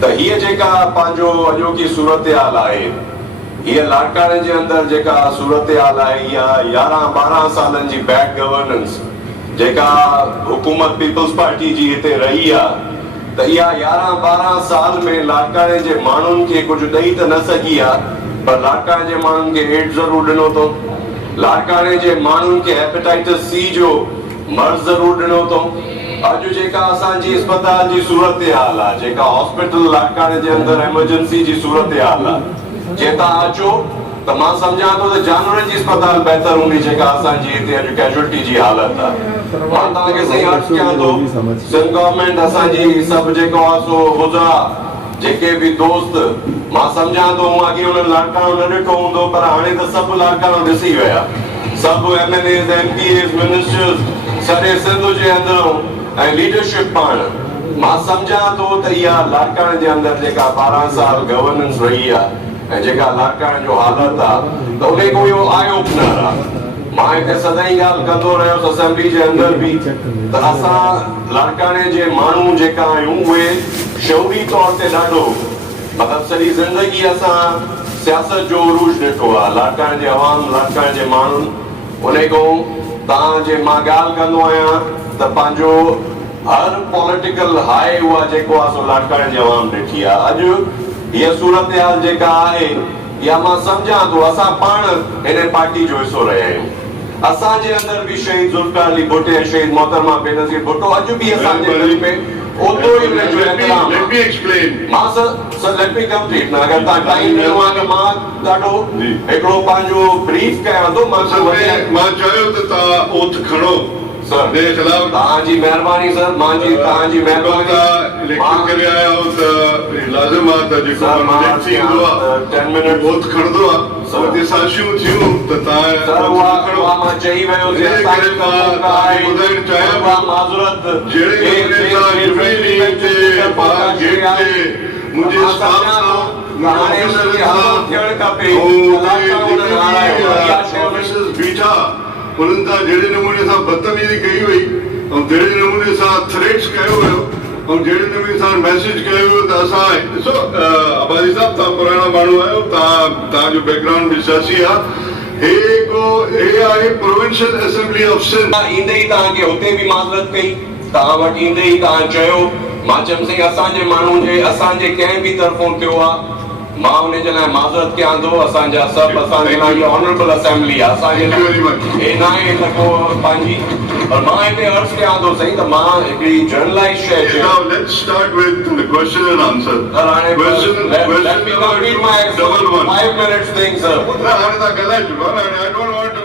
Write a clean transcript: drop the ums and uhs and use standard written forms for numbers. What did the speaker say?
त हीअ जेका पंहिंजो अॼोकी सूरत हाल आहे, हीअ लाड़काणे जे अंदरि जेका सूरत हाल आहे, इहा 11-12 सालनि जी बैड गवर्नेंस जेका हुकूमत पीपल्स पार्टी जी हिते रही आहे, त इहा 11-12 साल में लाड़काणे जे माण्हुनि खे कुझु ॾेई त न सघी आहे, पर लाड़काणे जे माण्हुनि खे एड्स ज़रूरु ॾिनो अथऊं, लाड़काणे जे माण्हुनि खे हेपेटाइटिस सी जो मर्ज़ ज़रूरु ॾिनो अथऊं। अॼु जेका असांजी अस्पताल जी सूरत हाल आहे, जेका हॉस्पिटल लाड़काणे जे अंदरि एमरजेंसी जी सूरत हाल आहे, जे तव्हां अचो त मां सम्झां थो त जानवरनि जी अस्पताल बहितर हूंदी जेका असांजी हिते अॼु कैजुअलिटी जी हालत आहे। मां तव्हांखे सही अर्ज़ु कयां थो, सिंध गवर्नमेंट असांजी सभु जेको आहे सो गुज़रा जेके बि दोस्त, मां सम्झां थो अॻे हुननि लाड़काणो न ॾिठो हूंदो, पर हाणे त सभु लाड़काणो ॾिसी विया, सभु MLAs, MPAs, मिनिस्टर्स सॼे सिंध जे अंदरि ऐं लीडरशिप पाण। मां सम्झां थो त इहा लाड़काणे जे अंदरि जेका 12 साल गवर्नेंस रही आहे ऐं जेका लाड़काणे जो हालत आहे, त उन को इहो आई ओपनर आहे। मां हिते सदाईं ॻाल्हि कंदो रहियुसि असेंबली जे अंदरि बि, त असां लाड़काणे जे माण्हू जेका आहियूं उहे शौरी तौर ते ॾाढो मतिलबु सॼी ज़िंदगी असां सियासत जो उरूज ॾिठो आहे। लाड़काणे जे अवाम, लाड़काणे जे माण्हुनि, उन खां तव्हां जे मां ॻाल्हि कंदो आहियां त पंहिंजो हर पॉलिटिकल हाई उहा जेको आहे सो लाड़काणे जे अवाम ॾिठी आहे। अॼु हीअ सूरत हाल जेका आहे, इहा मां सम्झां थो असां पाण हिन पार्टी जो हिसो रहिया आहियूं। असांजे अंदरि बि शहीद ज़ुल्फ़िकार अली भुट्टो ऐं शहीद मोहतरमा बेनज़ीर भुट्टो अॼु बि असांजे दिलि में ओतिरो ई उन जो एहतराम आहे। मां let me complete ना, अगरि तव्हां टाइम ॾिनो आहे त मां ॾाढो हिकिड़ो पंहिंजो ब्रीफ कयां थो। मां चयो त तव्हां ओथ खणो सर, जे खिलाफ़ तव्हांजी महिरबानी सर, तव्हांजी महिरबानी। इलेक्शन करे आया हो त लाज़िम आहे त जेको इमरजेंसी ईंदो आहे 10 मिनट ओथ खणंदो आहे। सर साशियूं थियूं त तव्हां मां चई वियो ॿुधाइण चाहियां माज़ूरत जहिड़े मुंहिंजे स्टाफ बीठा उन्हनि सां जहिड़े नमूने सां बदतमीज़ी कई वई ऐं जहिड़े नमूने सां थ्रेट्स कयो वियो ऐं जहिड़े नमूने सां मैसेज कयो वियो त असां ॾिसो आबादी साहब तव्हां पुराणा माण्हू आहियो, तव्हांजो बैकग्राउंड बि सियासी आहे। हे आहे प्रोविंशियल असेंबली ऑफ सिंध। ईंदे ई तव्हांखे हुते बि माज़रत कई, तव्हां वटि ईंदे ई तव्हां चयो, मां चयुमि साईं असांजे माण्हुनि जे असांजे कंहिं बि तरफ़ों थियो आहे, मां उन जे लाइ माज़रत कयां थो। असांजा सभु असांजे लाइ ऑनरेबल असेंबली आहे, असांजे लाइ हे न आहे त को पंहिंजी, पर मां हिते अर्ज़ु कयां थो साईं त मां हिकिड़ी जनरलाइज़ शइ चयो। Now let's start with the question and answer. Let me complete my 5 minutes thing, sir. I don't want to